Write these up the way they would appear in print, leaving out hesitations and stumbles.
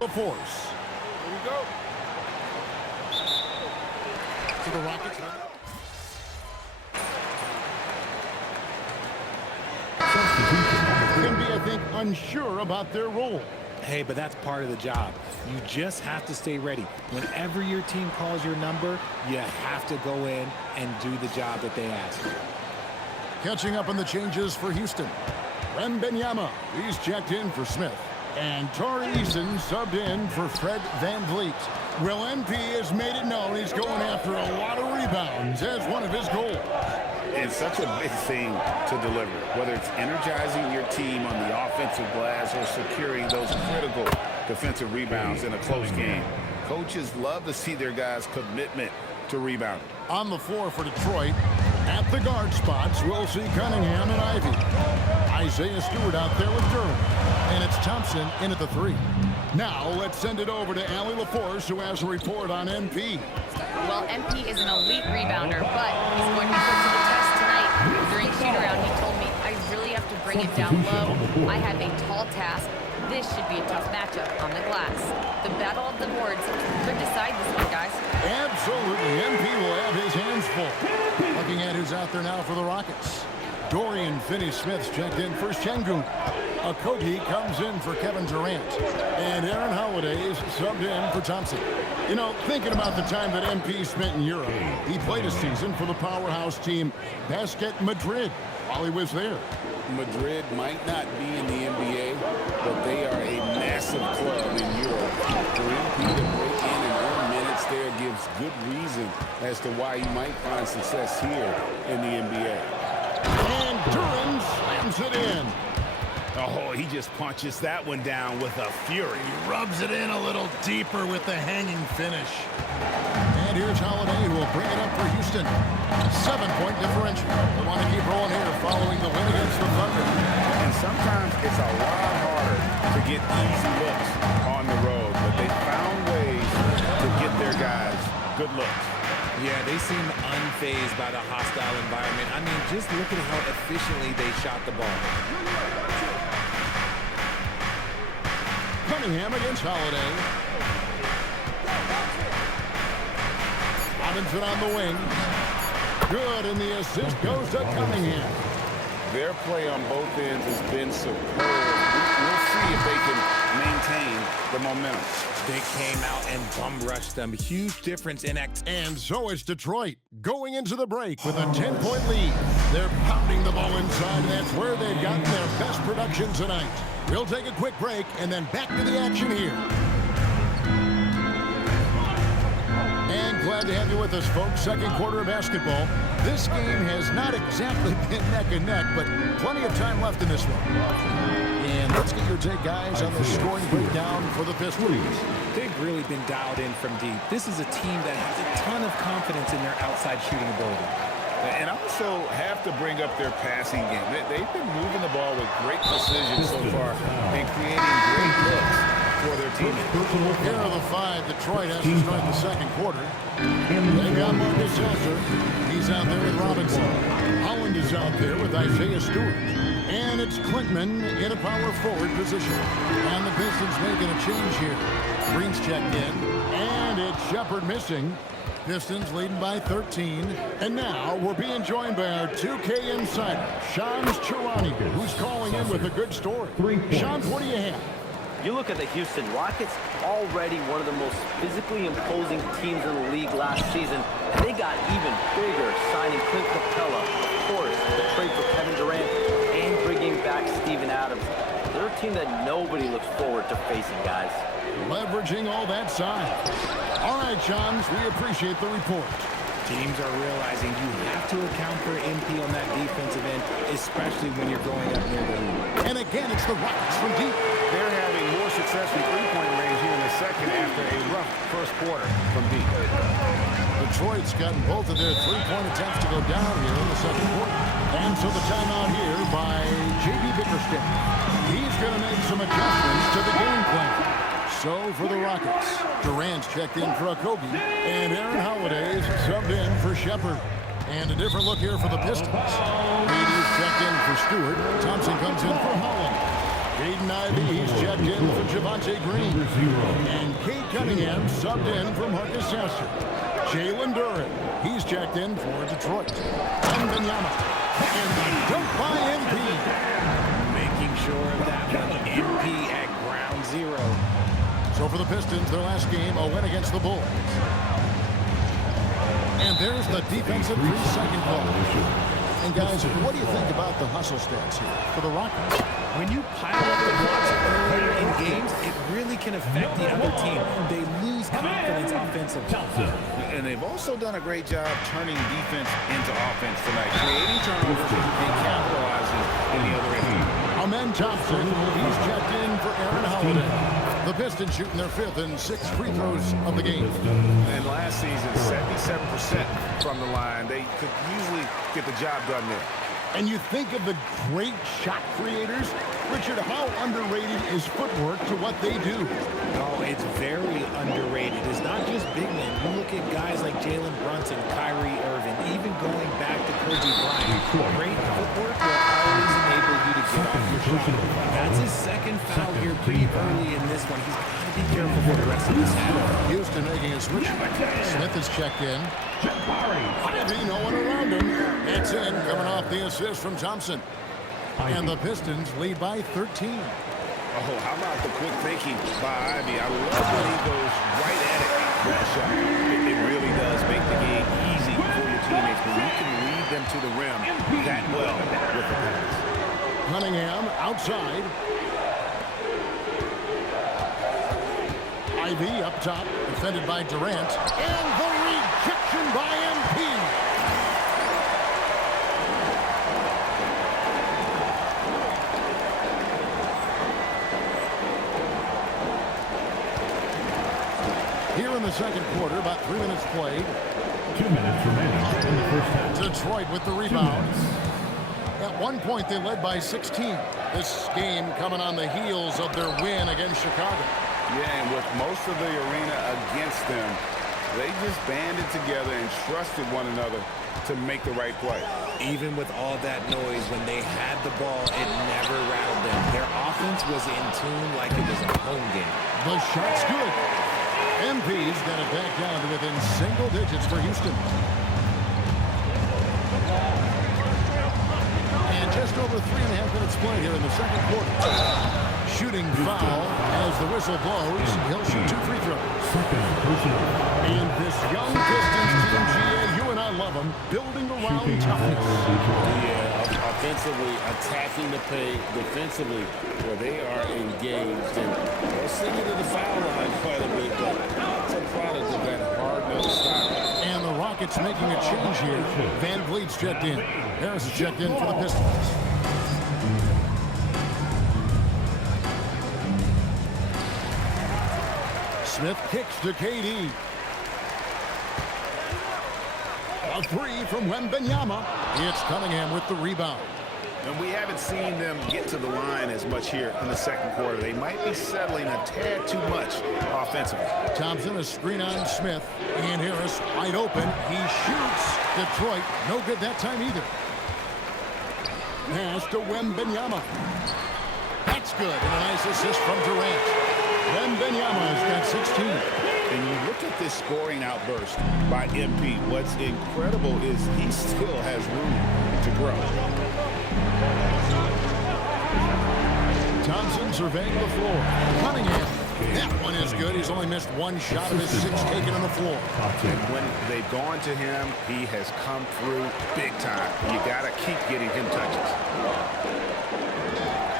The force. Here we go. To the Rockets. Can be, I think, unsure about their role. Hey, but that's part of the job. You just have to stay ready. Whenever your team calls your number, you have to go in and do the job that they ask. Catching up on the changes for Houston. Wembanyama, he's checked in for Smith. And Torrey Eason subbed in for Fred VanVleet. Well, MP has made it known he's going after a lot of rebounds as one of his goals. It's such a big thing to deliver, whether it's energizing your team on the offensive glass or securing those critical defensive rebounds in a close game. Coaches love to see their guys' commitment to rebound. On the floor for Detroit, at the guard spots, we'll see Cunningham and Ivy. Isaiah Stewart out there with Durham. And it's Thompson in at the 3. Now let's send it over to Allie LaForce, who has a report on MP. Well, MP is an elite rebounder, but he's going to be put to the test tonight. During shoot-around, he told me, I really have to bring it down low. I have a tall task. This should be a tough matchup on the glass. The battle of the boards could decide this one, guys. Absolutely. MP will have his hands full. Looking at who's out there now for the Rockets. Dorian Finney-Smith's checked in for Şengün. Okogie comes in for Kevin Durant. And Aaron Holiday's subbed in for Thompson. You know, thinking about the time that MP spent in Europe, he played a season for the powerhouse team Basket Madrid while he was there. Madrid might not be in the NBA, but they are a massive club in Europe. For MP to break in and earn minutes there gives good reason as to why he might find success here in the NBA. And Durham slams it in. Oh, he just punches that one down with a fury. He rubs it in a little deeper with the hanging finish. And here's Holiday, who will bring it up for Houston. 7-point differential. They want to keep rolling here following the win against the Thunder. And sometimes it's a lot harder to get easy looks on the road, but they found ways to get their guys good looks. Yeah, they seem unfazed by the hostile environment. I mean, just look at how efficiently they shot the ball. Cunningham against Holiday. Robinson on the wing. Good, and the assist goes to Cunningham. Their play on both ends has been superb. We'll see if they can maintain the momentum. They came out and bum rushed them. Huge difference in And so it's Detroit going into the break with a 10-point lead. They're pounding the ball inside, and that's where they've gotten their best production tonight. We'll take a quick break and then back to the action here. And glad to have you with us, folks. Second quarter of basketball. This game has not exactly been neck and neck, but plenty of time left in this one. And let's get your take, guys, on the scoring breakdown for the Pistons. They've really been dialed in from deep. This is a team that has a ton of confidence in their outside shooting ability. And also have to bring up their passing game. They've been moving the ball with great precision so far and creating great looks for their teammates. Here are the 5 Detroit has to start the second quarter. They got Marcus Seltzer. He's out there with Robinson. Holland is out there with Isaiah Stewart. And it's Klinkman in a power forward position. And the Pistons making a change here. Green's checked in. And it's Shepard missing. Pistons leading by 13. And now we're being joined by our 2K insider, Shams Charania, who's calling in with a good story. Shams, what do you have? You look at the Houston Rockets, already one of the most physically imposing teams in the league last season, and they got even bigger signing Clint Capella, of course, the trade for Kevin Durant, and bringing back Steven Adams. They're a team that nobody looks forward to facing, guys. Leveraging all that size. All right, Shams, we appreciate the report. Teams are realizing you have to account for MP on that defensive end, especially when you're going up near the rim. And again, it's the Rockets from deep. They're having more success from three-point range here in the second after a rough first quarter from deep. Detroit's gotten both of their three-point attempts to go down here in the second quarter. And so the timeout here by J.B. Bickerstaff. He's going to make some adjustments to the game plan. So for the Rockets, Durant's checked in for Okogie, and Aaron Holiday's subbed in for Shepard. And a different look here for the Pistons. Beatty's checked in for Stewart. Thompson comes in for Holland. Jaden Ivey, he's checked in for Javonte Green. And Kate Cunningham subbed in for Marcus Sasser. Jalen Duren, he's checked in for Detroit. And Benyama. And the dunk by MP. Making sure of that one. MP at ground zero. So for the Pistons, their last game, a win against the Bulls. And there's the defensive 3-second call. And guys, what do you think about the hustle stats here for the Rockets? When you pile up the blocks earlier in games, it really can affect the other team. They lose confidence offensively. And they've also done a great job turning defense into offense tonight, creating turnovers and capitalizing in the other end. Amen Thompson, he's checked in for Aaron Holiday. The Pistons shooting their 5th and 6th free throws of the game. And last season, 77% from the line. They could usually get the job done there. And you think of the great shot creators. Richard, how underrated is footwork to what they do? Oh, it's very underrated. It's not just big men. You look at guys like Jalen Brunson, Kyrie Irving, even going back to Kobe Bryant. Great footwork will always enable you to get off your shot. That's his second foul here pretty early in this one. He's got to be careful for the rest of this half. Houston making a switch. Smith is checked in. Ivy, no one around him. That's in, coming off the assist from Thompson. And the Pistons lead by 13. Oh, how about the quick thinking by Ivy? I love when he goes right at it with the shot. It really does make the game easy for your teammates when you can lead them to the rim that well with the pass. Cunningham outside. Ivy up top, defended by Durant. And the rejection by MP. Here in the second quarter, about 3 minutes played. 2 minutes remaining in the first half. Detroit with the rebound. At one point, they led by 16. This game coming on the heels of their win against Chicago. Yeah, and with most of the arena against them, they just banded together and trusted one another to make the right play. Even with all that noise, when they had the ball, it never rattled them. Their offense was in tune like it was a home game. The shot's good. MP's got it back down to within single digits for Houston. And just over 3.5 minutes played here in the second quarter. Shooting foul as the whistle blows. He'll shoot 2 free throws. And this young Pistons team, GA, you and I love them, building around toughness. Yeah, offensively, attacking the paint, defensively, where they are engaged. And they'll send you to the foul line quite a bit, but it's a product of that hard-nosed style. And the Rockets making a change here. Van Vliet's checked in. Harris is checked in for the Pistons. Smith kicks to KD. A 3 from Wembanyama. It's Cunningham with the rebound. And we haven't seen them get to the line as much here in the second quarter. They might be settling a tad too much offensively. Thompson, a screen on Smith. And Harris wide open. He shoots. Detroit, no good that time either. Pass to Wembanyama. That's good. And a nice assist from Durant. Wembanyama's got 16. And you look at this scoring outburst by MP. What's incredible is he still has room to grow. Thompson surveying the floor. Cunningham. That one is good. He's only missed 1 shot of his 6 taken on the floor. And when they've gone to him, he has come through big time. You got to keep getting him touches.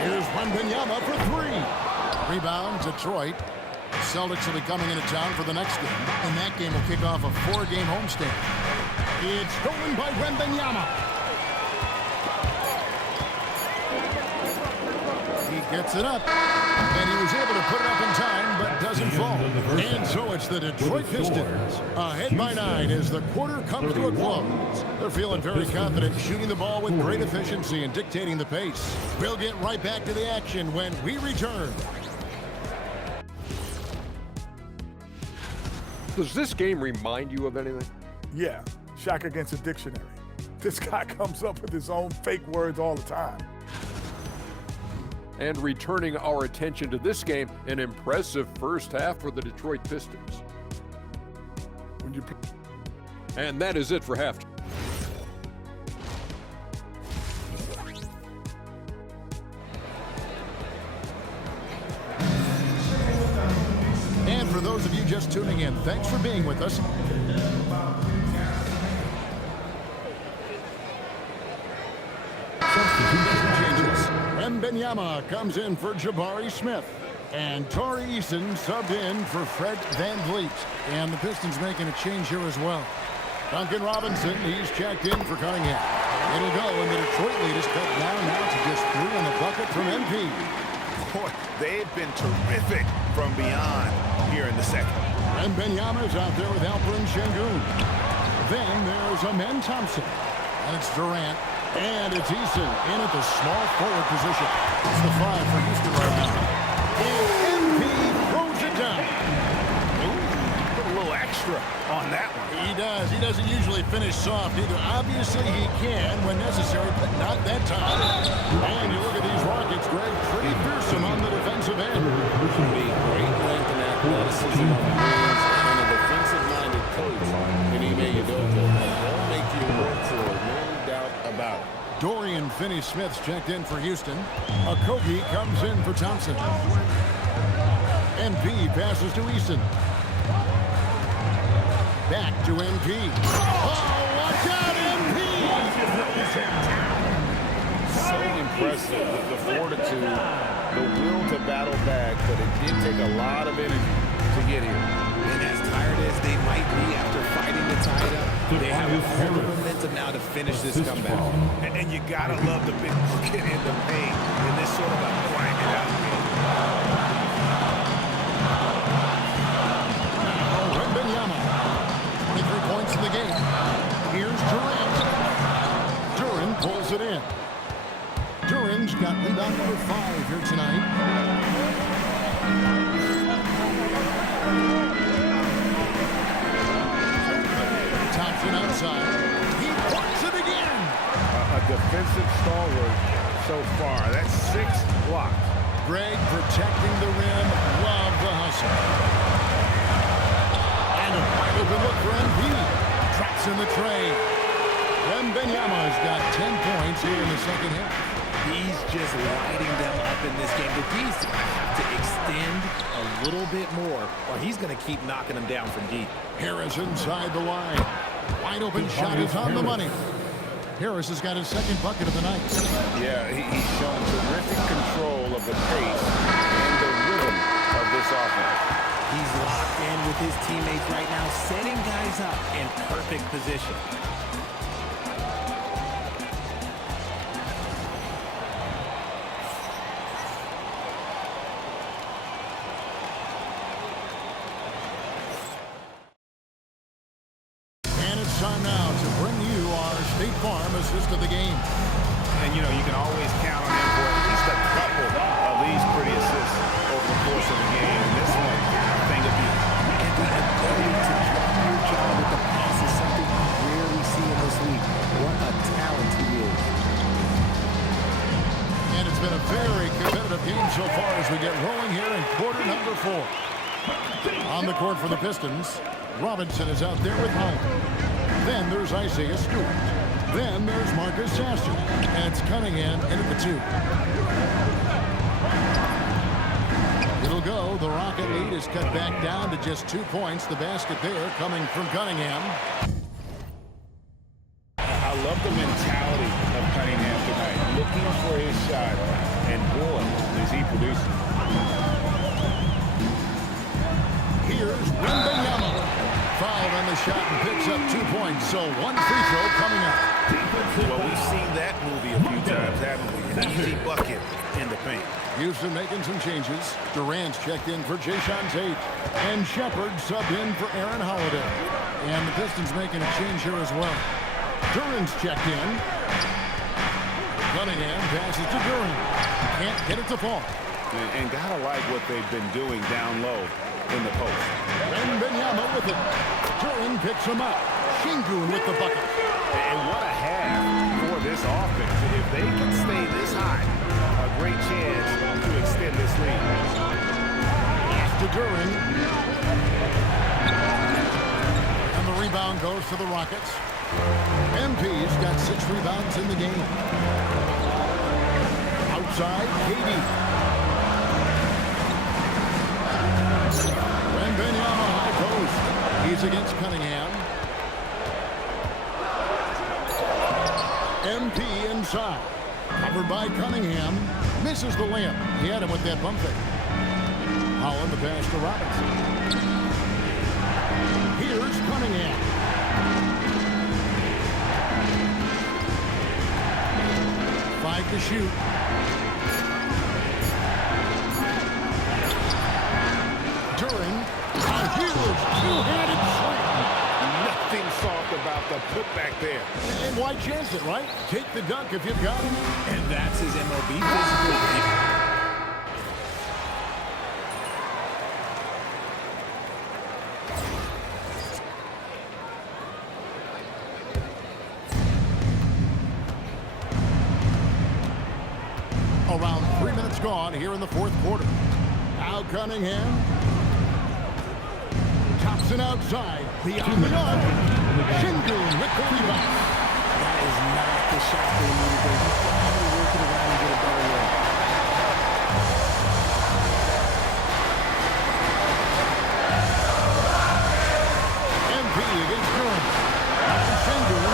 Here's Wembanyama for 3. Rebound, Detroit. Celtics will be coming into town for the next game. And that game will kick off a 4-game homestand. It's stolen by Wembanyama. He gets it up. And he was able to put it up in time, but doesn't fall. And so it's the Detroit Pistons. Ahead by 9 as the quarter comes to a close. They're feeling very confident, shooting the ball with great efficiency and dictating the pace. We'll get right back to the action when we return. Does this game remind you of anything? Yeah, Shaq against a dictionary. This guy comes up with his own fake words all the time. and returning our attention to this game, an impressive first half for the Detroit Pistons. And that is it for halftime. And for those of you just tuning in, thanks for being with us. Changes. Mbenyama comes in for Jabari Smith. And Torrey Eason subbed in for Fred VanVleet. And the Pistons making a change here as well. Duncan Robinson, he's checked in for Cunningham. It'll go, and the Detroit lead is cut down now to just 3 on the bucket from MP. Boy, they've been terrific from beyond here in the second. And Mbenyama's out there with Alperen Şengün. Then there's Amen Thompson. And it's Durant. And it's Eason in at the small forward position. It's the 5 for Houston right now. And MP throws it down. Put a little extra on that one. He does. He doesn't usually finish soft either. Obviously, he can when necessary, but not that time. And you look at these Rockets, Greg, pretty fearsome on the defensive end. Great length and athleticism on the wings and a defensive-minded coach in Ime Udoka. They'll make you work for it, no doubt about it. Dorian Finney-Smith's checked in for Houston. Okogie comes in for Thompson. MP passes to Eason. Back to MP. Oh, watch out, MP! So impressive with the fortitude, the will to battle back, but it did take a lot of energy to get here. And as tired as they might be after fighting to tie it up, they have all the momentum now to finish this comeback. And you gotta love the big bucket in the paint in this sort of a grinded out game. Mbenyama, 23 points in the game. Here's Durant. Duran pulls it in. Duran's got rebound number 5 here tonight. Thompson outside. He points it again. A defensive stalwart so far. That's 6 blocks. Greg protecting the rim. Love the hustle. And a wide open look for MP. Traps in the trade. Mbenyama's got 10 points here in the second half. He's just lighting them up in this game. The D's have to extend a little bit more, or he's going to keep knocking them down from deep. Harris inside the line. Wide open shot is on the money. Harris has got his second bucket of the night. Yeah, he's shown terrific control of the pace and the rhythm of this offense. He's locked in with his teammates right now, setting guys up in perfect position. Time now to bring you our State Farm assist of the game. And, you know, you can always count on them for at least a couple of these pretty assists over the course of the game. And this one, a thing of beauty. And the ability to drop your jaw with the pass is something you rarely see in this league. What a talent he is. And it's been a very competitive game so far as we get rolling here in quarter number 4. On the court for the Pistons, Robinson is out there with Hunt. Then there's Isaiah Stewart. Then there's Marcus Sasser. And it's Cunningham in at the 2. It'll go. The Rocket lead is cut back down to just 2 points. The basket there coming from Cunningham. I love the mentality of Cunningham tonight, looking for his shot, and boy, is he producing. Here's Mbenyama. Fouled on the shot and picks up 2 points. So 1 free throw coming up. Well, we've seen that movie a few times, haven't we? An easy bucket in the paint. Houston making some changes. Durant's checked in for Jason Tate. And Shepard subbed in for Aaron Holiday. And the Pistons making a change here as well. Duran's checked in. Cunningham passes to Duran. Can't get it to fall. And gotta like what they've been doing down low in the post. Mbenyama with it. Duran picks him up. Şengün with the bucket. And what a half for this offense. If they can stay this high a great chance to extend this lead. To Duran. And the rebound goes to the Rockets. MP's got 6 rebounds in the game. Outside, KD. Wembanyama high post. He's against Cunningham. MP inside. Covered by Cunningham. Misses the layup. He had him with that bump fake. Holland the pass to Robinson. Here's Cunningham. 5 to shoot. Duran, a huge two-handed slam. Nothing soft about the putback there. And why chance it, right? Take the dunk if you've got him. And that's his MLB physical. Around 3 minutes gone here in the 4th quarter. Now Cunningham. Thompson outside. The arc. Şengün with the rebound. That is not the shot they needed. They're trying to work it around and get a better look. MP against Duran. Şengün.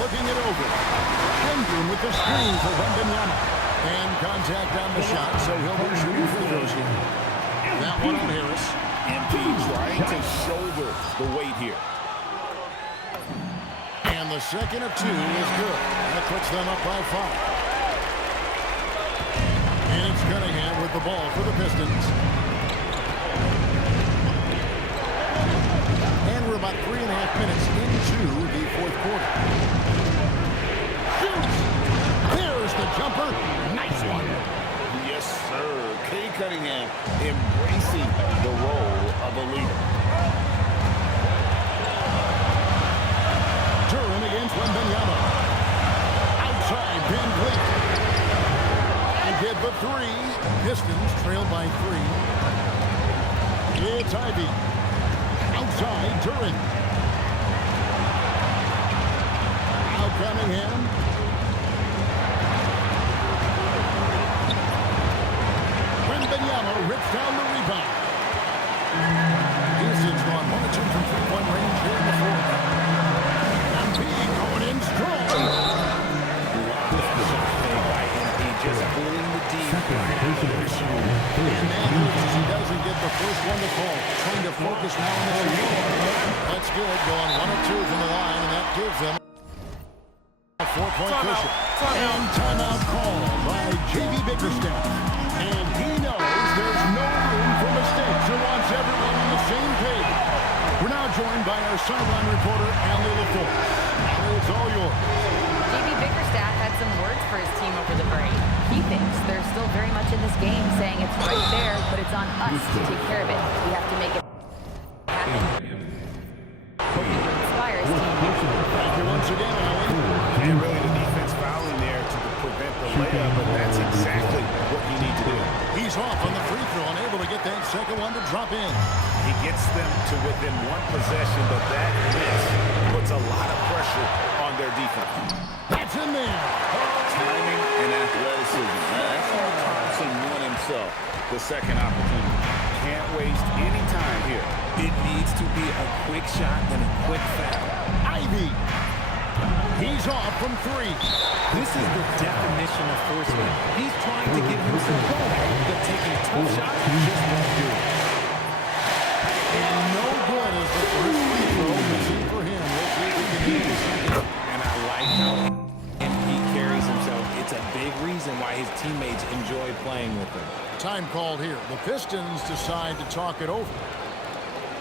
Looking it over. Şengün with the screen for Wembanyama. And contact on the shot, so he'll be shooting free throws here. That one on Harris. MP trying to shoulder the weight here. And the second of 2 is good. That puts them up by 5. And it's Cunningham with the ball for the Pistons. And we're about 3.5 minutes into the 4th quarter. Shoots! There's the jumper. Nice one. Yes, sir. Cade Cunningham embracing the role of a leader. Duran against Wembanyama. Outside, Van Vliet. And get the 3. Pistons trail by 3. It's Ivy. Outside, Duran. Now Cunningham. Wembanyama rips down the rebound. Pistons gone 1 of 2 from 3-point range here in the 4th. MP going in strong. Just pulling the D. And Andrews, he doesn't get the first one to fall. Trying to focus now on the field. That's good. Going 1 of 2 from the line, and that gives them a 4-point cushion. And timeout call by J.B. Bickerstaff. And he knows there's no room for mistakes. He wants everyone on the same page. We're now joined by our sideline reporter, Allie LaForce. Allie, it's all yours. J.B. Bickerstaff had some words for his team over the break. He thinks they're still very much in this game, saying it's right there, but it's on us to take care of it. We have to make it happen. Hoping to inspire his team. Thank you once again, Allie. And really the defense fouling there to prevent the layup, but that's exactly what you need to do. He's off on the free throw, unable to get that second one to drop in. He gets them to within 1 possession, but that miss puts a lot of pressure on their defense. That's in there. Timing and athleticism. That's how Thompson won himself the second opportunity. Can't waste any time here. It needs to be a quick shot and a quick foul. Ivy. He's off from 3. This is the definition of forceman. He's trying to get himself going, but taking tough shots just won't do it. And no good as the first free throw missing for him. We'll see if he can hit the second. And I like how he carries himself. It's a big reason why his teammates enjoy playing with him. Time called here. The Pistons decide to talk it over.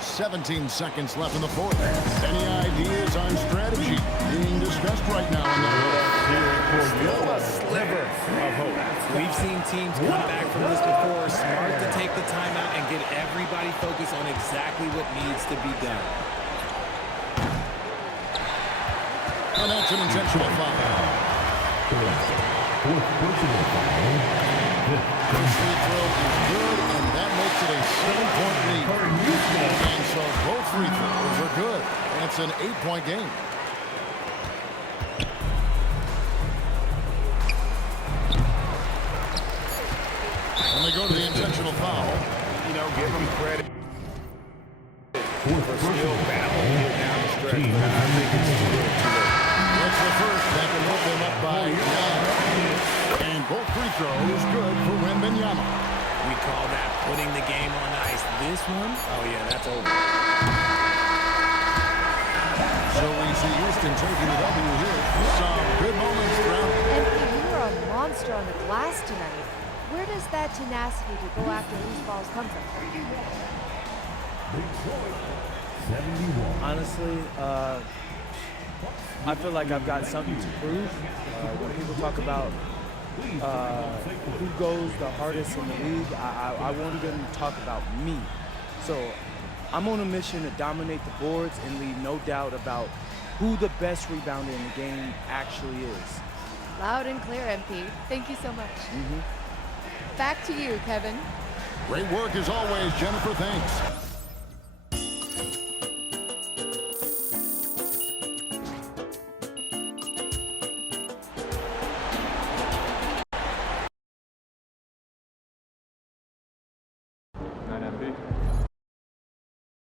17 seconds left in the 4th. Any ideas on strategy being discussed right now in the Still a sliver of hope. We've seen teams come back from this before. Smart to take the timeout and get everybody focused on exactly what needs to be done. And that's an intentional foul. Fourth personal foul. First free throw is good, and that makes it a 7-point lead. And so both free throws are good. That's an 8-point game. And they go to the intentional foul. You know, give them credit for still battling here down the stretch. But I think it's too little too late. That's the first. That can move them up by 9. And both free throws good for Wembanyama. We call that putting the game on ice. This one, oh yeah, that's over. So we see Houston taking the W here. Some good moments throughout. And you were a monster on the glass tonight. Where does that tenacity to go after loose balls come from? Honestly, I feel like I've got something to prove. When people talk about who goes the hardest in the league, I want them to talk about me. So I'm on a mission to dominate the boards and leave no doubt about who the best rebounder in the game actually is. Loud and clear, MP. Thank you so much. Back to you, Kevin. Great work as always, Jennifer. Thanks.